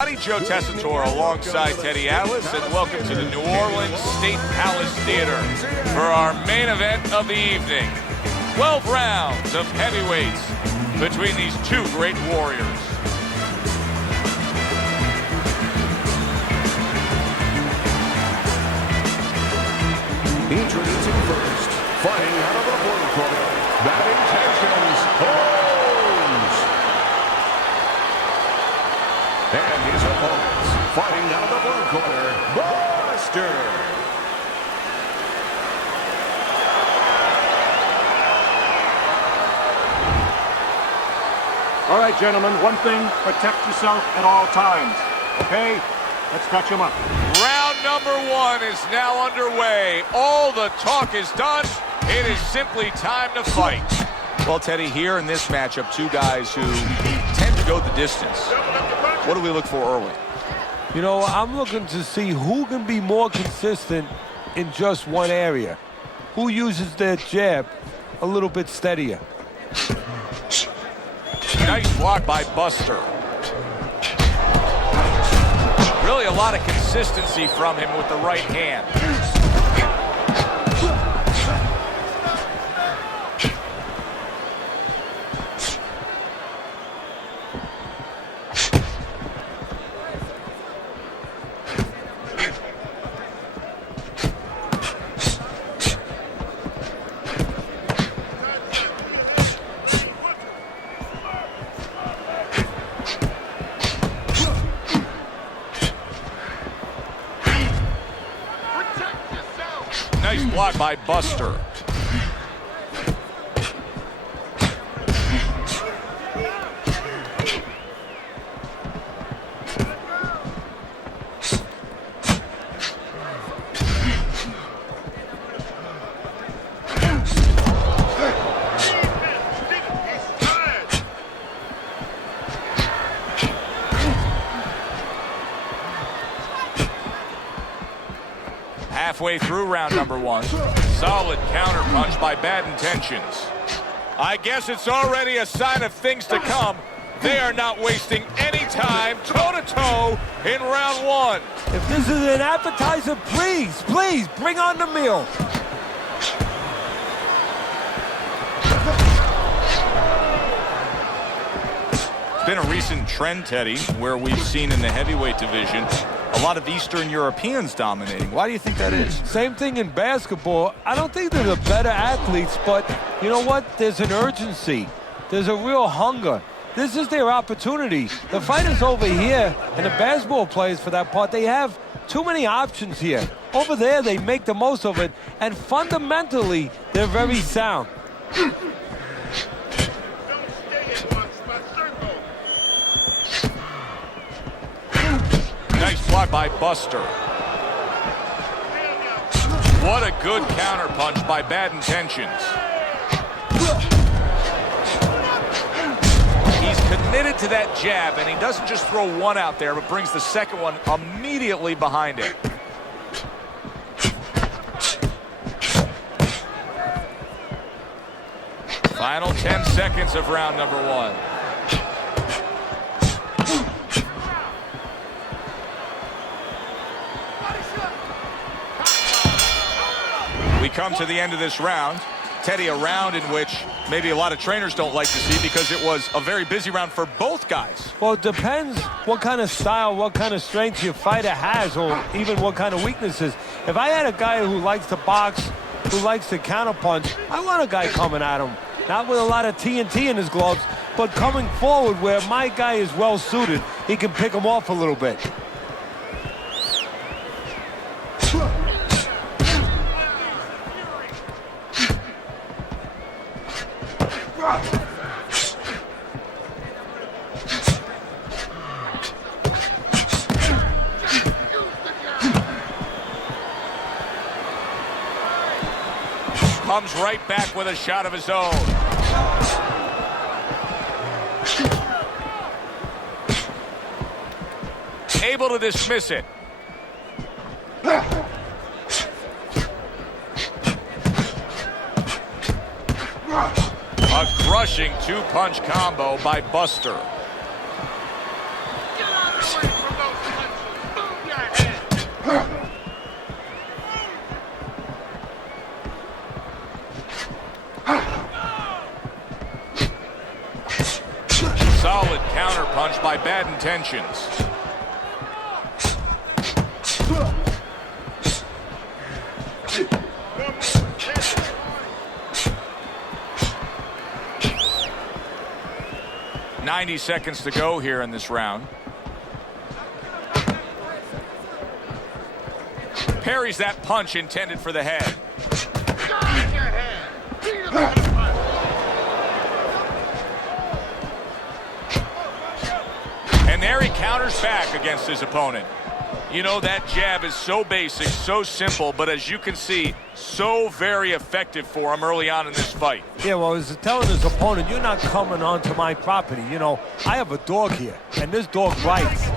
Joe Tessitore alongside Teddy Atlas, and welcome to the New Orleans State Palace Theater for our main event of the evening. 12 rounds of heavyweights between these two great warriors. Introducing first, fighting out of the blue corner, batting tensions, Holms. And his opponents, fighting out of the blue corner, Buster. All right, gentlemen, one thing, protect yourself at all times, okay? Let's touch him up. Round number one is now underway. All the talk is done. It is simply time to fight. Well, Teddy, here in this matchup, two guys who tend to go the distance. What do we look for early? You know, I'm looking to see who can be more consistent in just one area. Who uses their jab a little bit steadier. Nice block by Buster. Really a lot of consistency from him with the right hand. Nice block by Buster. Halfway through round number one. Solid counter punch by Bad Intentions. I guess it's already a sign of things to come. They are not wasting any time toe-to-toe in round one. If this is an appetizer, please, please, bring on the meal. It's been a recent trend, Teddy, where we've seen in the heavyweight division a lot of Eastern Europeans dominating. Why do you think that is? Same thing in basketball. I don't think they're the better athletes, but you know what? There's an urgency. There's a real hunger. This is their opportunity. The fight is over here, and the basketball players, for that part, they have too many options here. Over there, they make the most of it, and fundamentally, they're very sound. Nice block by Buster. What a good counter punch by Bad Intentions. He's committed to that jab, and he doesn't just throw one out there, but brings the second one immediately behind it. Final 10 seconds of round number one. We come to the end of this round. Teddy, a round in which maybe a lot of trainers don't like to see because it was a very busy round for both guys. Well, it depends what kind of style, what kind of strength your fighter has, or even what kind of weaknesses. If I had a guy who likes to box, who likes to counterpunch, I want a guy coming at him. Not with a lot of TNT in his gloves, but coming forward where my guy is well suited. He can pick him off a little bit. Comes right back with a shot of his own. Able to dismiss it. A crushing two-punch combo by Buster. Get out of the way from intentions. "90 seconds to go here in this round." Parries that punch intended for the head. And there he counters back against his opponent. You know, that jab is so basic, so simple, but as you can see, so very effective for him early on in this fight. Yeah, well, he's telling his opponent, you're not coming onto my property. You know, I have a dog here, and this dog bites.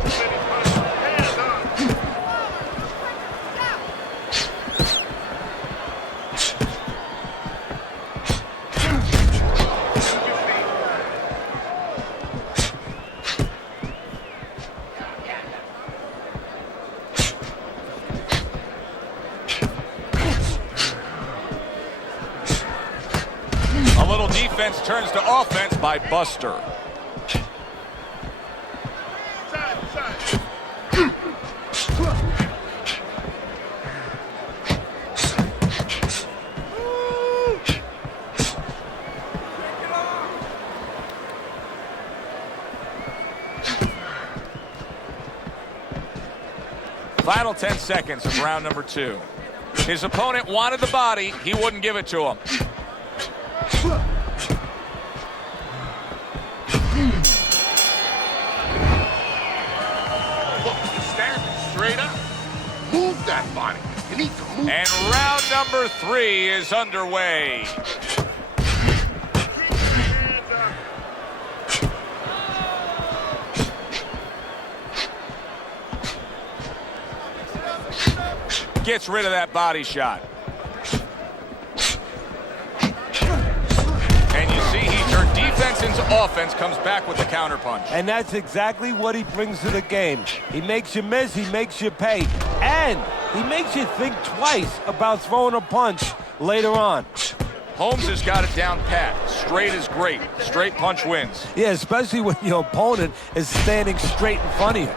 Defense turns to offense by Buster. Final 10 seconds of round number 2. His opponent wanted the body. He wouldn't give it to him. Straight up. Move that body. You need to move. And round number 3 is underway. Gets rid of that body shot. And you see he turned defense into offense, comes back with the counterpunch. And that's exactly what he brings to the game. He makes you miss, he makes you pay, and he makes you think twice about throwing a punch later on. Holmes has got it down pat. Straight is great. Straight punch wins. Yeah, especially when your opponent is standing straight in front of you.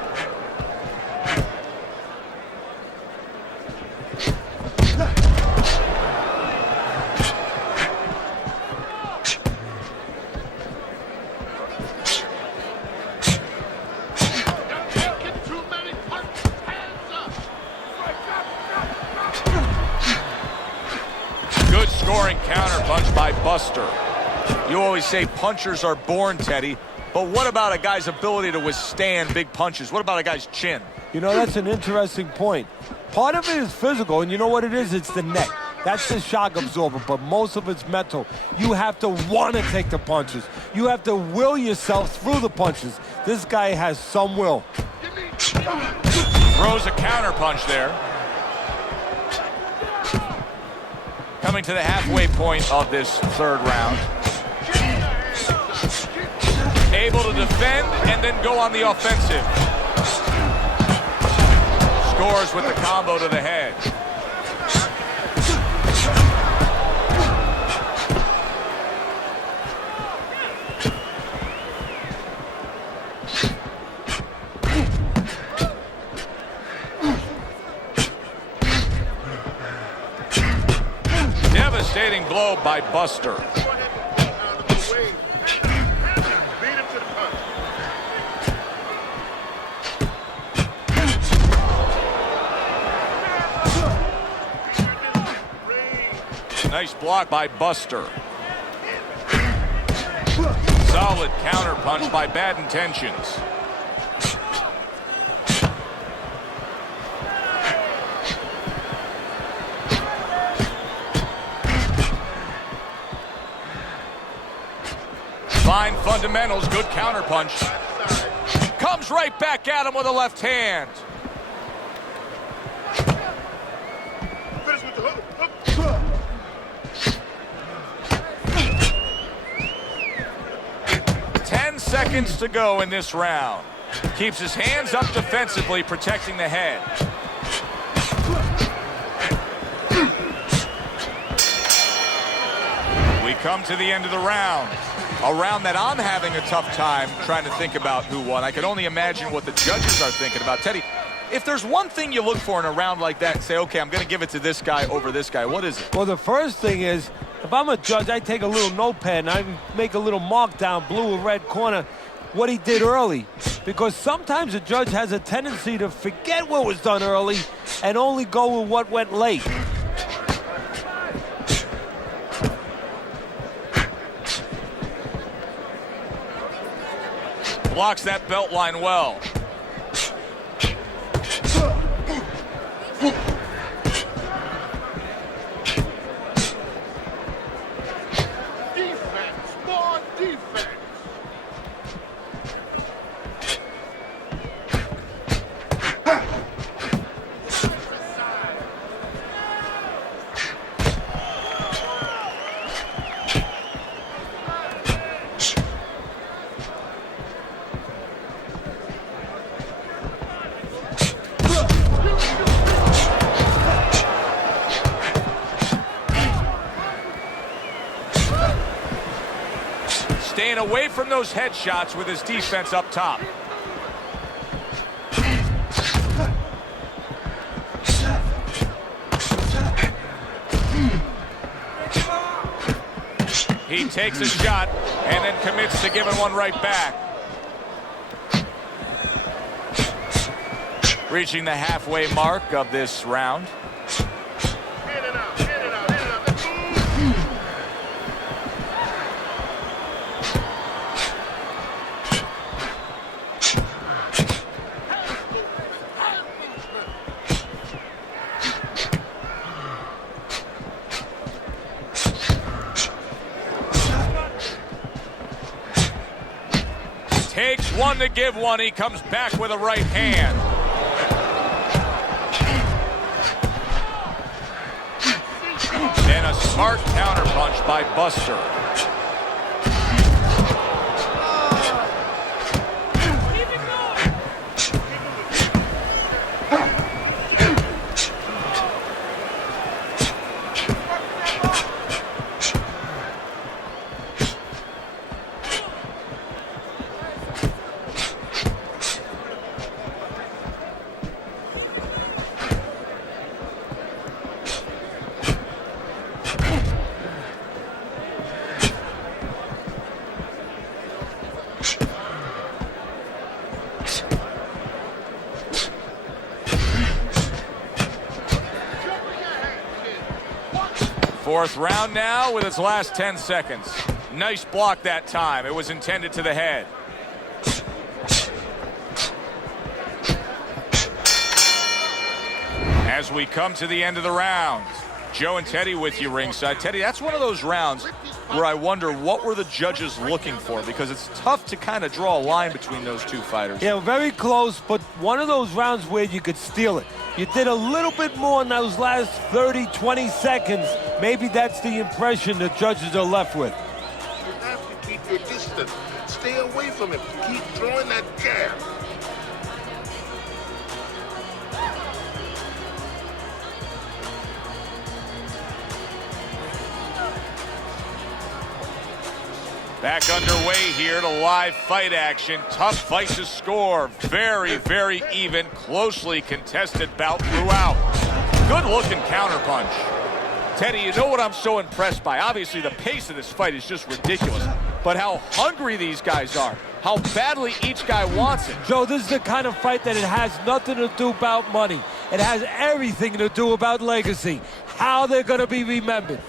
Scoring counterpunch by Buster. You always say punchers are born, Teddy, but what about a guy's ability to withstand big punches? What about a guy's chin? You know, that's an interesting point. Part of it is physical, and you know what it is? It's the neck. That's the shock absorber, but most of it's mental. You have to want to take the punches. You have to will yourself through the punches. This guy has some will. Throws a counterpunch there. Coming to the halfway point of this 3rd round. Able to defend and then go on the offensive. Scores with the combo to the head. Devastating blow by Buster. Nice block by Buster. Solid counterpunch by Bad Intentions. Fine fundamentals, good counterpunch. Comes right back at him with a left hand. Finish with the hook. 10 seconds to go in this round. Keeps his hands up defensively, protecting the head. We come to the end of the round. A round that I'm having a tough time trying to think about who won. I can only imagine what the judges are thinking about. Teddy, if there's one thing you look for in a round like that and say, okay, I'm going to give it to this guy over this guy, what is it? Well, the first thing is, if I'm a judge, I take a little notepad and I make a little mark down, blue or red corner, what he did early. Because sometimes a judge has a tendency to forget what was done early and only go with what went late. Blocks that belt line well. Defense, more defense. Staying away from those headshots with his defense up top. He takes a shot and then commits to giving one right back. Reaching the halfway mark of this round. Takes one to give one. He comes back with a right hand. And a smart counterpunch by Buster. Fourth round now with its last 10 seconds. Nice block that time. It was intended to the head. As we come to the end of the round, Joe and Teddy with you ringside. Teddy, that's one of those rounds where I wonder what were the judges looking for, because it's tough to kind of draw a line between those two fighters. Yeah, very close, but one of those rounds where you could steal it. You did a little bit more in those last 30, 20 seconds. Maybe that's the impression the judges are left with. You have to keep your distance. Stay away from him. Keep throwing that jab. Back underway here to live fight action. Tough fight to score. Very, very even, closely contested bout throughout. Good looking counterpunch. Teddy, you know what I'm so impressed by? Obviously, the pace of this fight is just ridiculous. But how hungry these guys are. How badly each guy wants it. Joe, this is the kind of fight that it has nothing to do about money. It has everything to do about legacy. How they're going to be remembered.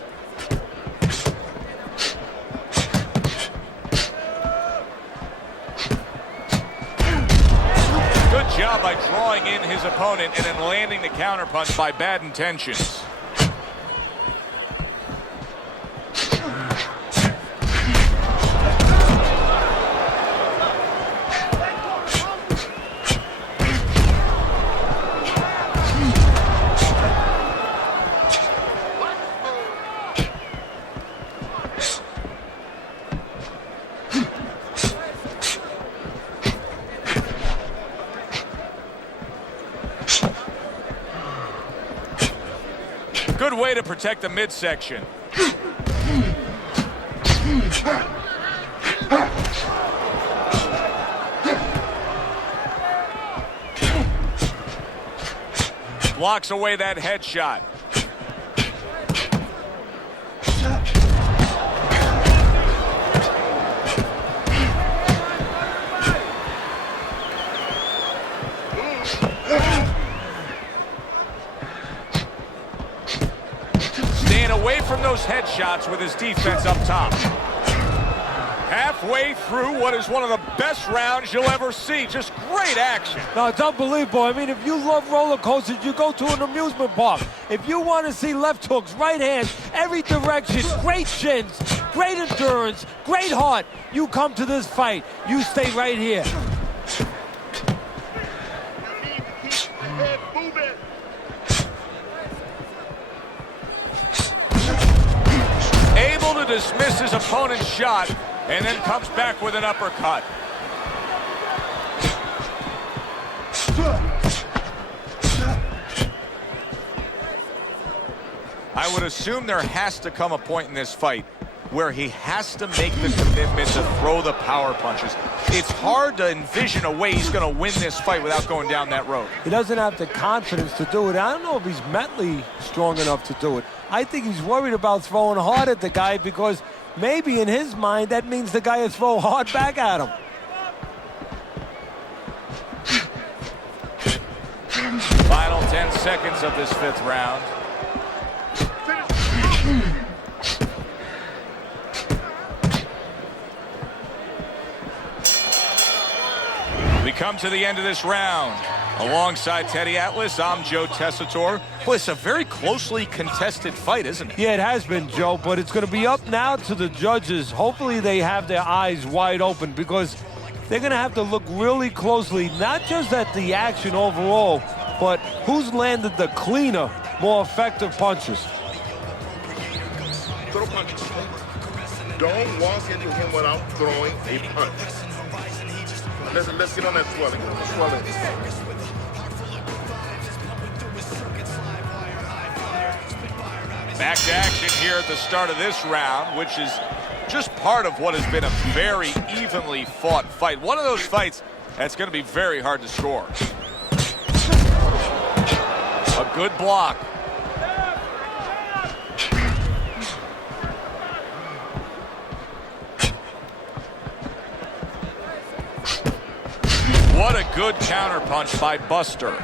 Good job by drawing in his opponent and then landing the counterpunch by bad intentions. Good way to protect the midsection. Blocks away that headshot. Staying away from those headshots with his defense up top. Halfway through what is one of the best rounds you'll ever see. Just great action. No, it's unbelievable. I mean, if you love roller coasters, you go to an amusement park. If you want to see left hooks, right hands, every direction, great shins, great endurance, great heart, you come to this fight. You stay right here. Able to dismiss his opponent's shot, and then comes back with an uppercut. I would assume there has to come a point in this fight where he has to make the commitment to throw the power punches. It's hard to envision a way he's going to win this fight without going down that road. He doesn't have the confidence to do it. I don't know if he's mentally strong enough to do it. I think he's worried about throwing hard at the guy because maybe in his mind that means the guy will throw hard back at him. Final 10 seconds of this 5th round. We come to the end of this round. Alongside Teddy Atlas, I'm Joe Tessitore. Boy, it's a very closely contested fight, isn't it? Yeah, it has been, Joe, but it's going to be up now to the judges. Hopefully they have their eyes wide open because they're going to have to look really closely, not just at the action overall, but who's landed the cleaner, more effective punches. Throw punches. Don't walk into him without throwing a punch. Let's get on that swelling. Back to action here at the start of this round, which is just part of what has been a very evenly fought fight. One of those fights that's going to be very hard to score. A good block. What a good counterpunch by Buster.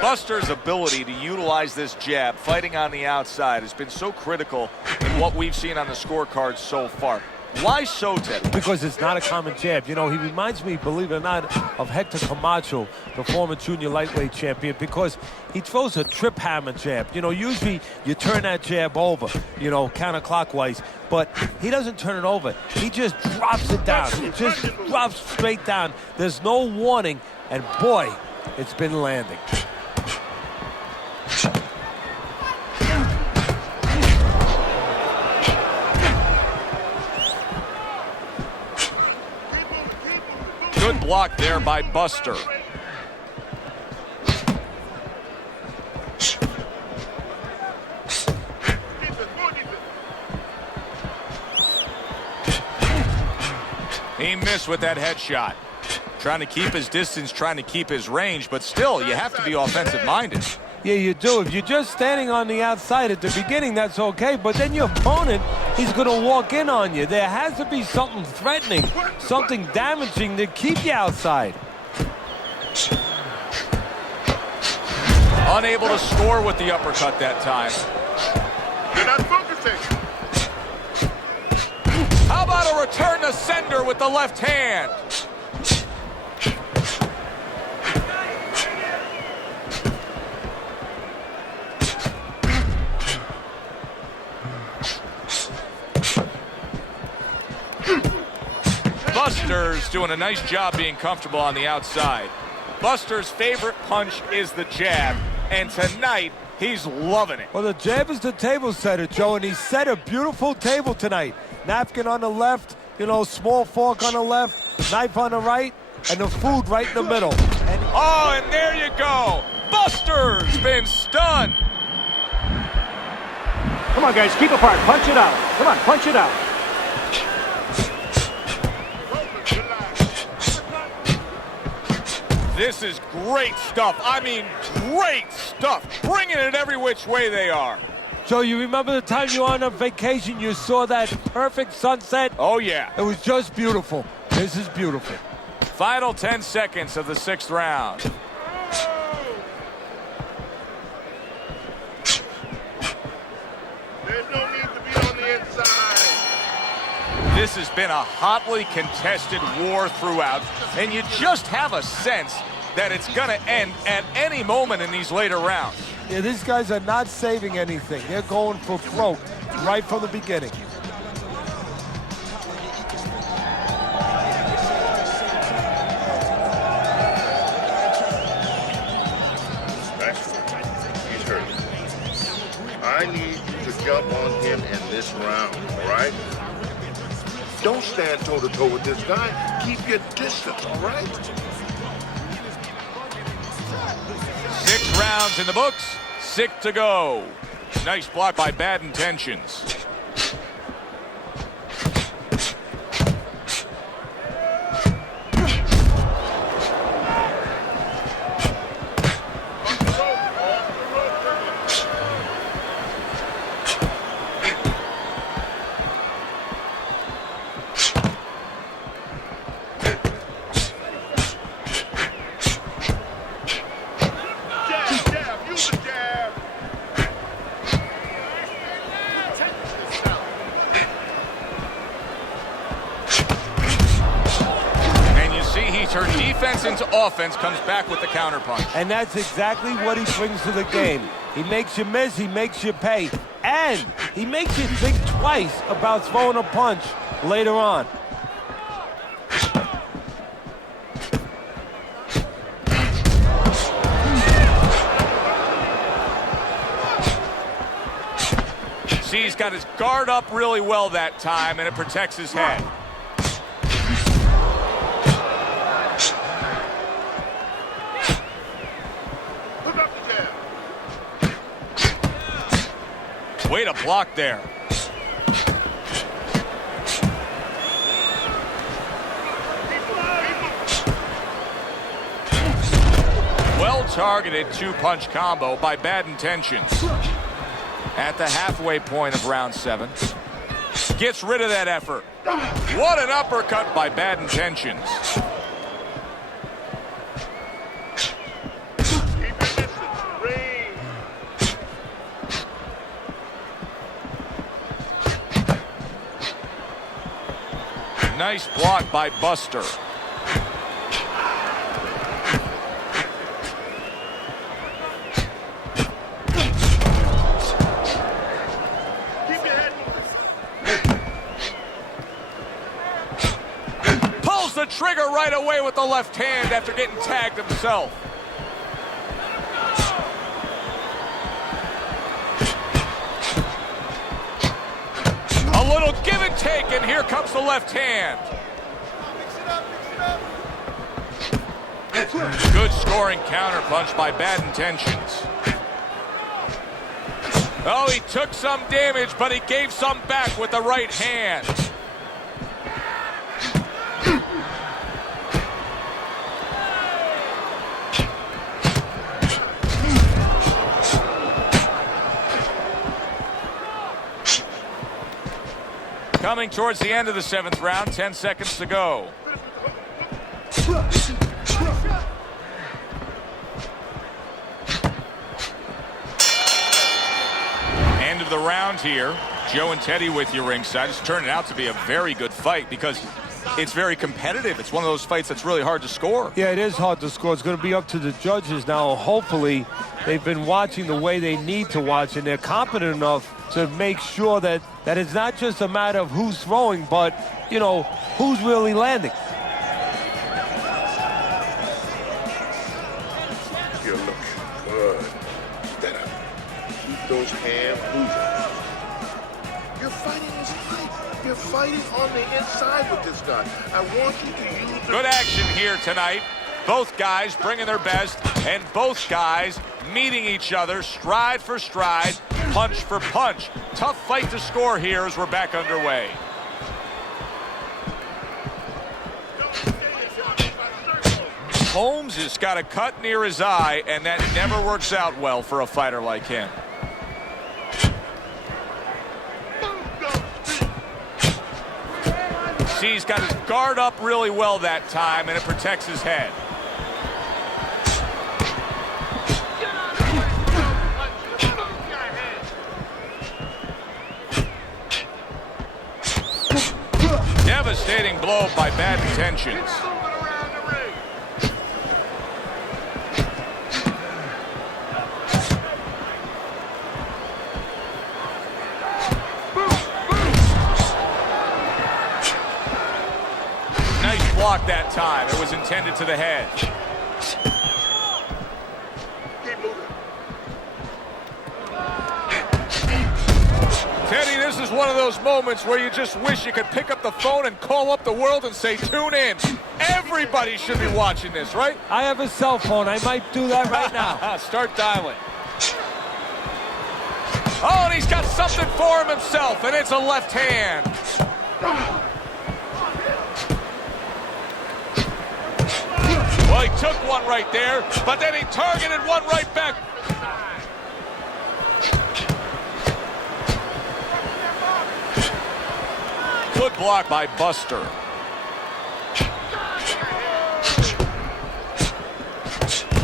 Buster's ability to utilize this jab, fighting on the outside, has been so critical in what we've seen on the scorecard so far. Why so, Ted? Because it's not a common jab. You know, he reminds me, believe it or not, of Hector Camacho, the former junior lightweight champion, because he throws a trip hammer jab. You know, usually you turn that jab over, you know, counterclockwise, but he doesn't turn it over. He just drops it down. It just drops straight down. There's no warning, and boy, it's been landing. Good block there by Buster. He missed with that headshot. Trying to keep his distance, trying to keep his range, but still, you have to be offensive-minded. Yeah, you do. If you're just standing on the outside at the beginning, that's okay. But then your opponent, he's going to walk in on you. There has to be something threatening, something damaging to keep you outside. Unable to score with the uppercut that time. You're not focusing. How about a return to sender with the left hand? Buster's doing a nice job being comfortable on the outside. Buster's favorite punch is the jab, and tonight he's loving it. Well, the jab is the table setter, Joe, and he set a beautiful table tonight. Napkin on the left, you know, small fork on the left, knife on the right, and the food right in the middle. And there you go. Buster's been stunned. Come on, guys, keep apart. Punch it out. Come on, punch it out. This is great stuff. I mean, great stuff. Bringing it every which way they are. Joe, you remember the time you were on a vacation, you saw that perfect sunset? Oh, yeah. It was just beautiful. This is beautiful. Final 10 seconds of the 6th round. There's no need to be on the inside. This has been a hotly contested war throughout, and you just have a sense that it's going to end at any moment in these later rounds. Yeah, these guys are not saving anything. They're going for broke right from the beginning. He's hurt. I need you to jump on him in this round, all right? Don't stand toe-to-toe with this guy. Keep your distance, all right? 6 rounds in the books, 6 to go. Nice block by Bad Intentions. Her defense into offense, comes back with the counterpunch. And that's exactly what he brings to the game. He makes you miss, he makes you pay, and he makes you think twice about throwing a punch later on. See, he's got his guard up really well that time, and it protects his head. Way to block there. Well-targeted 2-punch combo by Bad Intentions. At the halfway point of round 7. Gets rid of that effort. What an uppercut by Bad Intentions. Nice block by Buster. Pulls the trigger right away with the left hand after getting tagged himself. A little give and take, and here comes the left hand. Good scoring counterpunch by Bad Intentions. Oh, he took some damage, but he gave some back with the right hand. Coming towards the end of the 7th round, 10 seconds to go. End of the round here. Joe and Teddy with you ringside. It's turning out to be a very good fight because it's very competitive. It's one of those fights that's really hard to score. Yeah, it is hard to score. It's going to be up to the judges now. Hopefully, they've been watching the way they need to watch, and they're competent enough to make sure that it's not just a matter of who's throwing, but, you know, who's really landing. You look good. Keep those hands moving. You're fighting this fight. You're fighting on the inside with this guy. I want you to use Good action here tonight. Both guys bringing their best, and both guys meeting each other stride for stride, punch for punch. Tough fight to score here as we're back underway. Holmes has got a cut near his eye, and that never works out well for a fighter like him. See, he's got his guard up really well that time, and it protects his head. Devastating blow by bad intentions. Nice block that time. It was intended to the head. Teddy, this is one of those moments where you just wish you could pick up the phone and call up the world and say, tune in. Everybody should be watching this, right? I have a cell phone. I might do that right now. Start dialing. Oh, and he's got something for him himself, and it's a left hand. Well, he took one right there, but then he targeted one right back. Good block by Buster.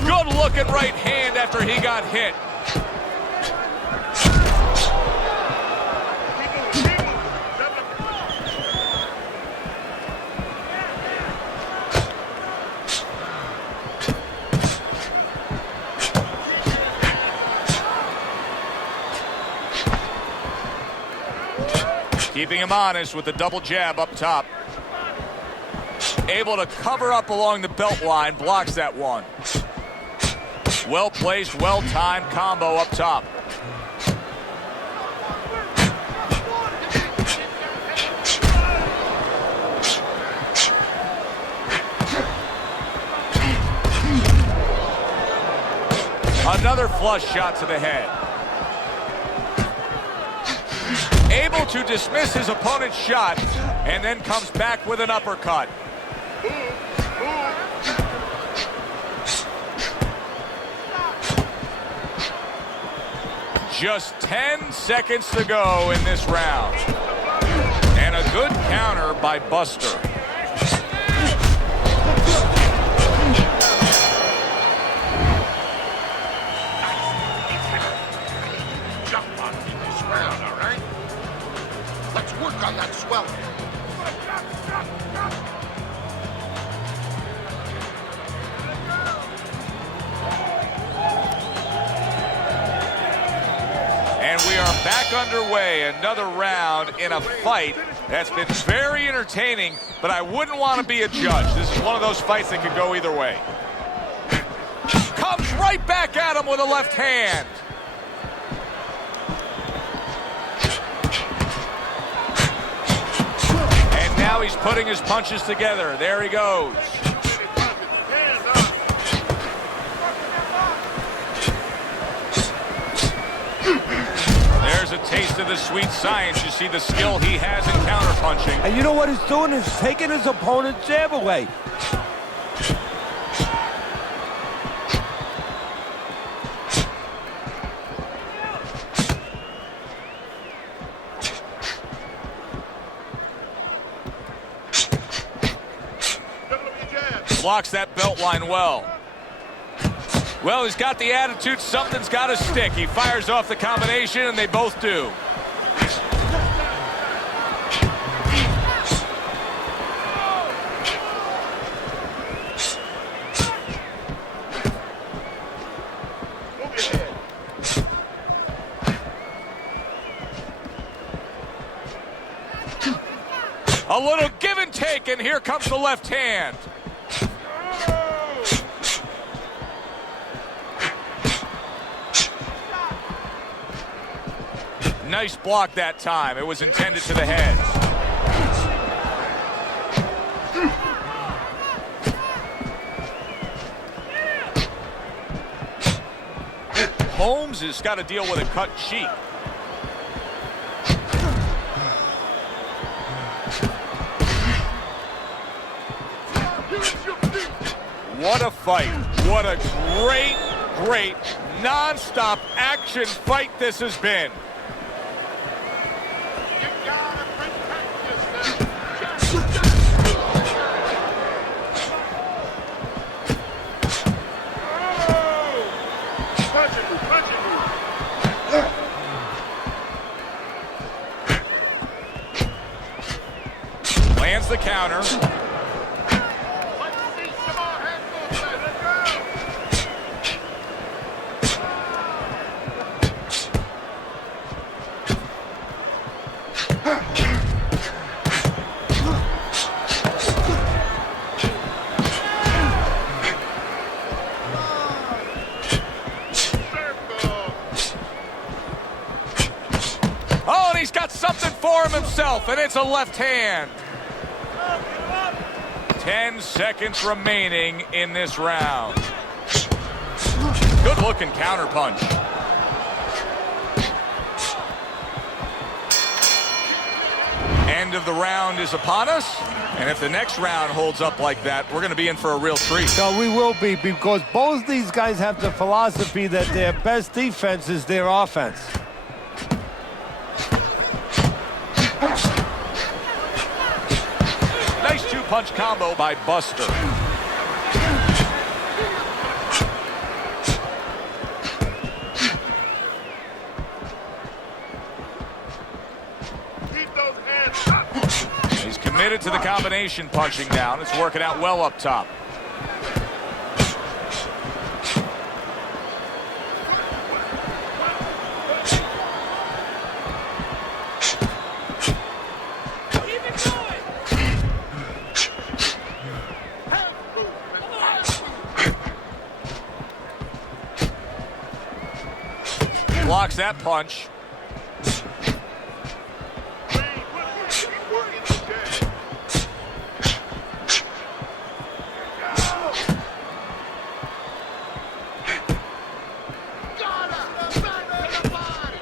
Good looking right hand after he got hit. Keeping him honest with the double jab up top. Able to cover up along the belt line, blocks that one. Well-placed, well-timed combo up top. Another flush shot to the head. Able to dismiss his opponent's shot, and then comes back with an uppercut. Just 10 seconds to go in this round. And a good counter by Buster. On that swelling. And we are back underway. Another round in a fight that's been very entertaining, but I wouldn't want to be a judge. This is one of those fights that could go either way. Comes right back at him with a left hand. Now he's putting his punches together. There he goes. There's a taste of the sweet science. You see the skill he has in counterpunching. And you know what he's doing? He's taking his opponent's jab away. Blocks that belt line well. Well, he's got the attitude. Something's got to stick. He fires off the combination, and they both do. A little give and take, and here comes the left hand. Nice block that time. It was intended to the head. Holmes has got to deal with a cut cheek. What a fight. What a great, non-stop action fight this has been. You gotta protect yourself. Punching move. Lands the counter. Let's see some more head movement. Let's go. Oh, and he's got something for him himself, and it's a left hand. 10 seconds remaining in this round. Good looking counter punch. End of the round is upon us, and if the next round holds up like that, we're going to be in for a real treat. No, we will be, because both these guys have the philosophy that their best defense is their offense. Nice two-punch combo by Buster. Keep those hands up. He's committed to the combination punching down. It's working out well up top. Blocks that punch. Keep working the jab. Got him. Back to the body.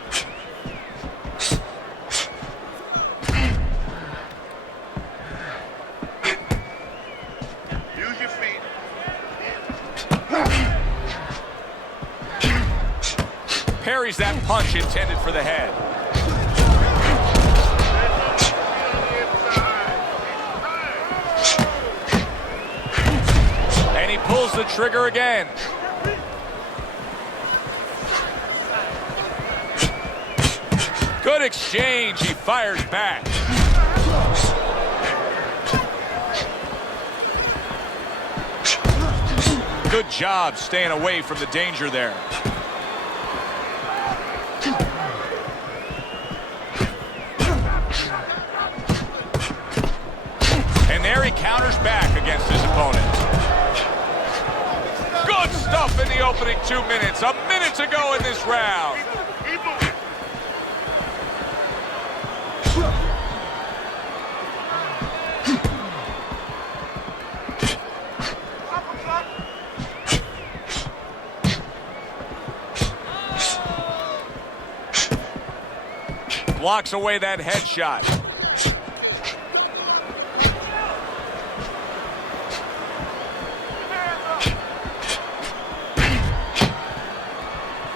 Use your feet. Parries that punch intended for the head. And he pulls the trigger again. Good exchange. He fires back. Good job staying away from the danger there. And there he counters back against his opponent. Good stuff in the opening 2 minutes. A minute to go in this round. Blocks away that headshot.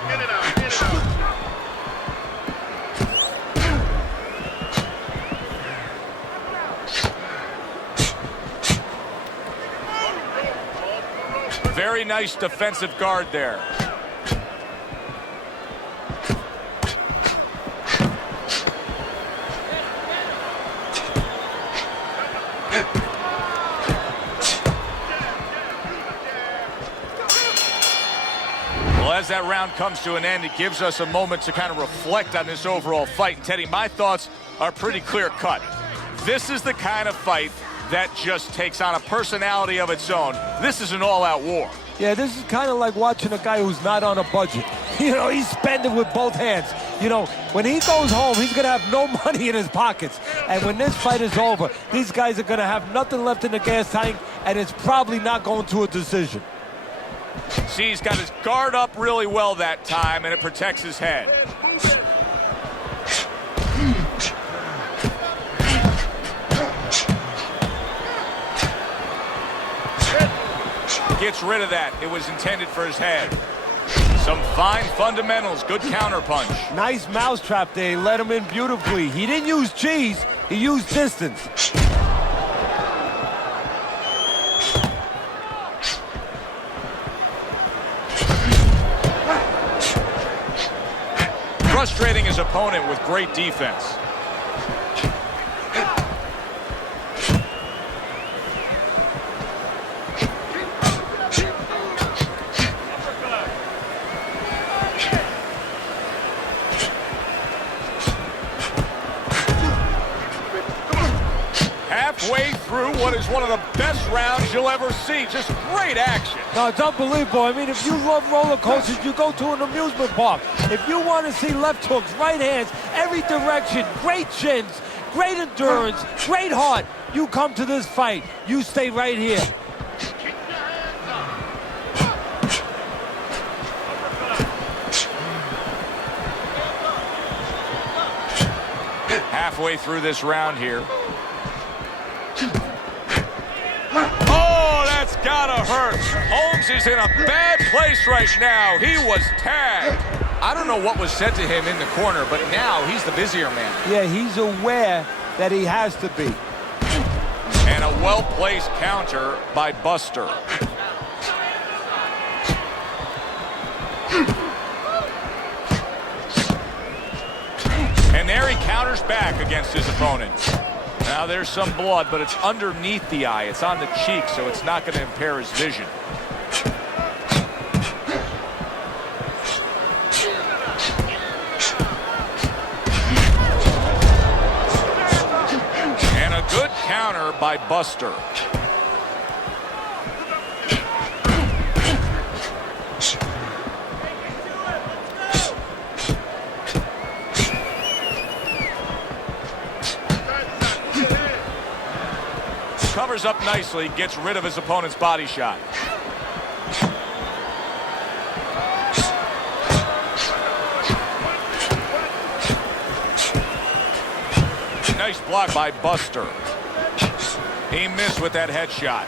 Get it out, get it out. Very nice defensive guard there. Well, as that round comes to an end, it gives us a moment to kind of reflect on this overall fight. And Teddy, my thoughts are pretty clear-cut. This is the kind of fight that just takes on a personality of its own. This is an all-out war. Yeah, this is kind of like watching a guy who's not on a budget. You know, he's spending with both hands. You know, when he goes home, he's going to have no money in his pockets. And when this fight is over, these guys are going to have nothing left in the gas tank, and it's probably not going to a decision. See, he's got his guard up really well that time, and it protects his head. gets rid of that. It was intended for his head. Some fine fundamentals. Good counter punch. Nice mousetrap there. He let him in beautifully. He didn't use cheese. He used distance. Frustrating his opponent with great defense. Halfway through what is one of the best rounds you'll ever see. Just great action. No, it's unbelievable. I mean, if you love roller coasters, you go to an amusement park. If you want to see left hooks, right hands, every direction, great chins, great endurance, great heart, you come to this fight. You stay right here. Halfway through this round here. Oh, that's gotta hurt. Holmes is in a bad place right now. He was tagged. I don't know what was said to him in the corner, but now he's the busier man. Yeah, he's aware that he has to be. And a well-placed counter by Buster. And there he counters back against his opponent. Now there's some blood, but it's underneath the eye. It's on the cheek, so it's not going to impair his vision. And a good counter by Buster. Covers up nicely, gets rid of his opponent's body shot. Nice block by Buster. He missed with that headshot.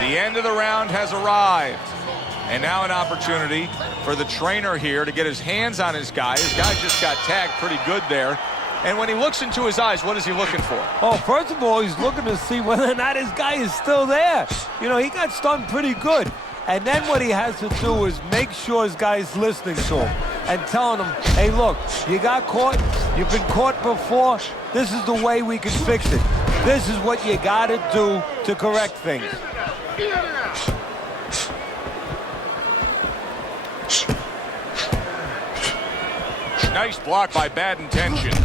The end of the round has arrived. And now an opportunity for the trainer here to get his hands on his guy. His guy just got tagged pretty good there. And when he looks into his eyes, what is he looking for? Oh, first of all, he's looking to see whether or not his guy is still there. You know, he got stunned pretty good. And then what he has to do is make sure his guy is listening to him and telling him, hey, look, you got caught. You've been caught before. This is the way we can fix it. This is what you got to do to correct things. Nice block by Bad Intentions.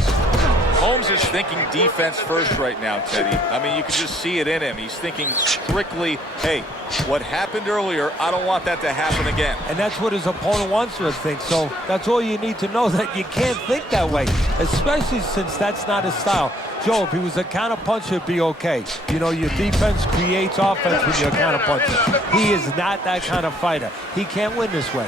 Holmes is thinking defense first right now, Teddy. I mean, you can just see it in him. He's thinking strictly, hey, what happened earlier, I don't want that to happen again. And that's what his opponent wants to think. So that's all you need to know, that you can't think that way, especially since that's not his style. Joe, if he was a counter puncher, it'd be okay. You know, your defense creates offense when you're a counter puncher. He is not that kind of fighter. He can't win this way.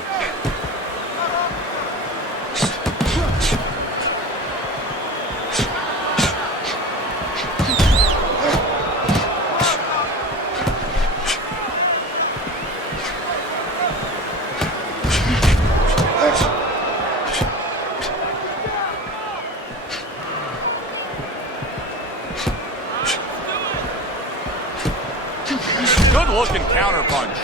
Good-looking counter punch.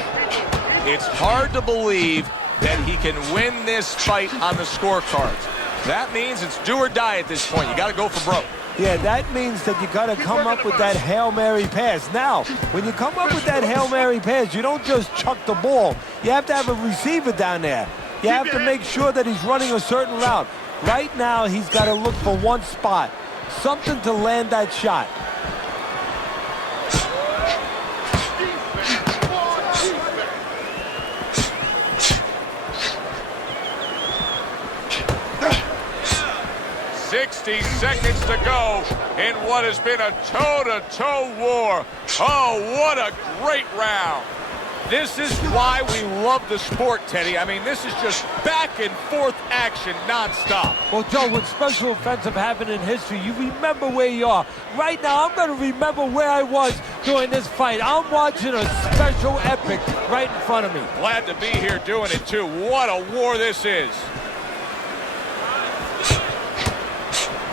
It's hard to believe that he can win this fight on the scorecards. That means it's do or die at this point. You got to go for broke. Yeah, that means that you got to come up with that Hail Mary pass. Now, when you come up with that Hail Mary pass, you don't just chuck the ball. You have to have a receiver down there. You have to make sure that he's running a certain route. Right now, he's got to look for one spot, something to land that shot. Seconds to go in what has been a toe-to-toe war. Oh, what a great round. This is why we love the sport, Teddy. I mean, this is just back and forth action nonstop. Well, Joe, when special events have happened in history, you remember where you are. Right now, I'm going to remember where I was during this fight. I'm watching a special epic right in front of me. Glad to be here doing it, too. What a war this is.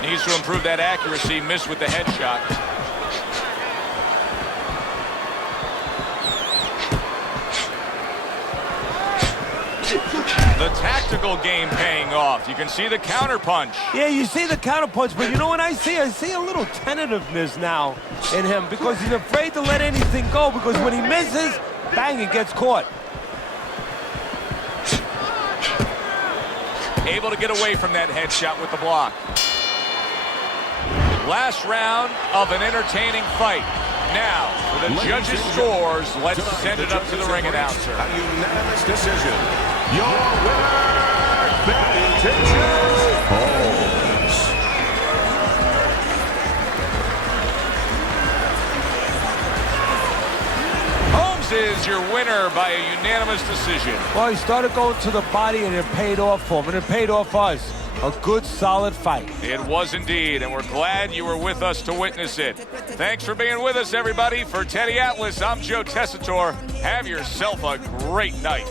Needs to improve that accuracy. Missed with the headshot. The tactical game paying off. You can see the counterpunch. Yeah, you see the counterpunch, but you know what I see? I see a little tentativeness now in him because he's afraid to let anything go because when he misses, bang, he gets caught. Able to get away from that headshot with the block. Last round of an entertaining fight. Now, for the judges' scores, let's send it up to the ring announcer. A unanimous decision. Your winner, by intentions, Holmes. Holmes is your winner by a unanimous decision. Well, he started going to the body and it paid off for him, and it paid off for us. A good, solid fight. It was indeed, and we're glad you were with us to witness it. Thanks for being with us, everybody. For Teddy Atlas, I'm Joe Tessitore. Have yourself a great night.